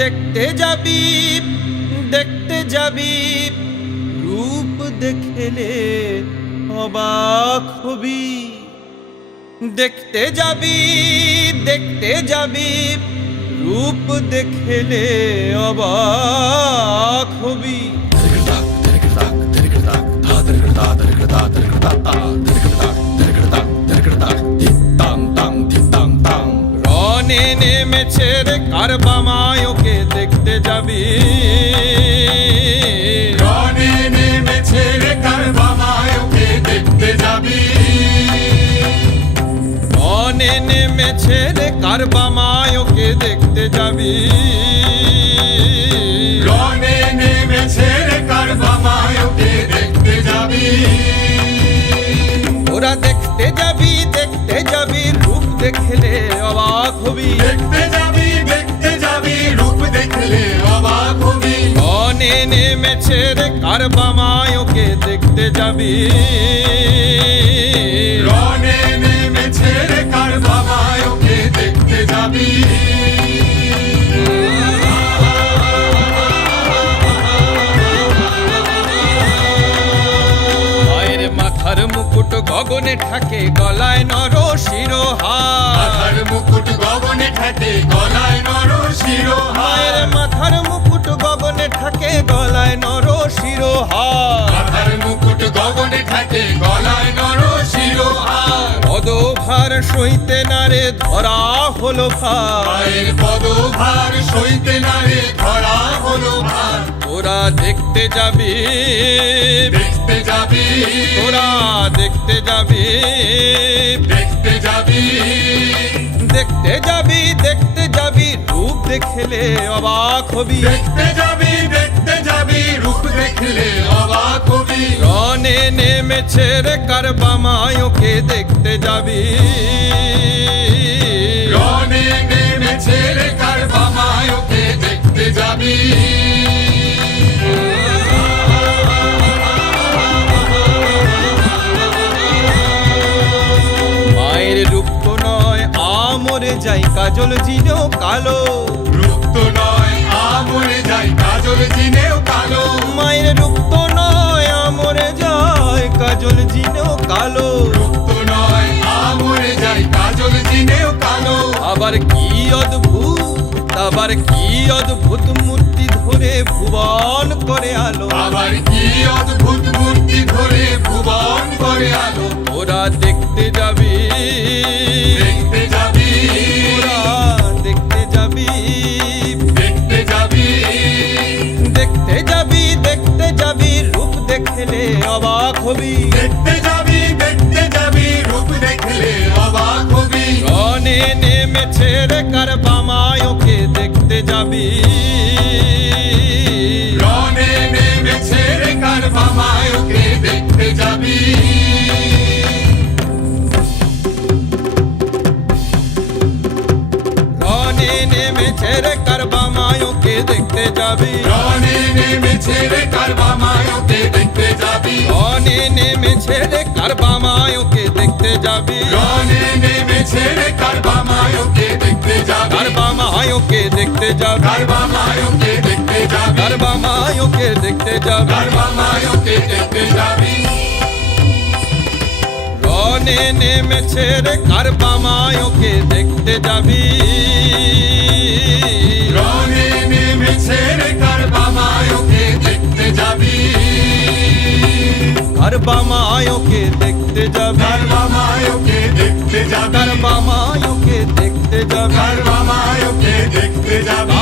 দেখতে যাবি দেখতে যাবি রূপ দেখলে অবাক হবি। দেখতে যাবি দেখতে যাবি রূপ দেখলে অবাক হবি। রনে নেমেছে রে কারবামায়কে দেখতে যাবি। রনে নেমেছে রে কারবামায়কে দেখতে যাবি। রনে নেমেছে রে কারবামায়কে দেখতে যাবি। রনে নেমেছে রে কারবামায়কে দেখতে যাবি। ওরা দেখতে যাবি রূপ দেখলে অবাক হবি। দেখতে যাবি রূপ দেখলে অবাক হবি। রনে নেমেছে রে কারবামায়কে দেখতে যাবি। রনে নেমেছে রে কারবামায়কে দেখতে যাবি। মায়ের মাথার মুকুট গগনে ঠাকে গলায় নর শিরোহার। মাথার মুকুট গগনে ঠাকে গলায় নর শিরোহার। মায়ের মাথার মুকুট গগনে ঠাকে গলায় নর শিরোহার। মাথার মুকুট গগনে ঠাকে গলায় নর শিরোহার। পদভার সইতে নারে ধরা হলো ভার। মায়ের পদভার সইতে নারে ধরা হলো ভার। তোরা দেখতে যাবি দেখতে যাবি তোরা দেখতে যাবি দেখতে যাবি। দেখতে যাবি রূপ দেখলে অবাক হবি। দেখতে যাবি রূপ দেখলে অবাক হবি। রনে নেমেছে রে কারবামায়কে দেখতে যাবি। রনে নেমেছে রে কারবামায়কে দেখতে যাবি। মায়ের রূপ তো নয় আমরে যাই কাজল জিনেও কালো। রূপ তো নয় আমরে যাই কাজল জিনেও কালো। মায়ের রূপ তো নয় আমরে যায় কাজল জিনেও কালো। রূপ তো নয় আমরে যাই কাজল জিনেও কালো। আবার কি অদ্ভুত মূর্তি ধরে ভুবন করে আলো। আবার কি অদ্ভুত মূর্তি ধরে ভুবন করে আলো। ওরা দেখতে যাবি দেখতে যাবি ওরা দেখতে যাবি দেখতে যাবি দেখতে যাবি রূপ দেখলে অবাক হবি। দেখতে যাবি রূপ দেখলে অবাক হবি। রনে নেমেছে রে কারবামায়কে দেখতে যাবি। রনে নেমেছে রে কারবামায়কে দেখতে যাবি। রনে নেমেছে রে কারবামায়কে দেখতে যাবি। রনে নেমেছে রে কারবামায়কে দেখতে যাবি। রনে নেমেছে রে কারবামায়কে দেখতে যাবি। রনে নেমেছে রে কারবামায়কে দেখতে যাবি। কারবামায়কে দেখতে যাবি। কারবামায়কে দেখতে যাবি। কারবামায়কে দেখতে যাবি। কারবামায়কে দেখতে যাবি। রনে নেমেছে রে কারবামায়কে দেখতে যাবি। রনে নেমেছে রে কারবামায়কে দেখতে যাবি। কারবামায়কে দেখতে যাবি। কারবামায়কে দেখতে যাবি। কারবামায়কে দেখতে যাবি। কারবামায়কে দেখতে যাবি।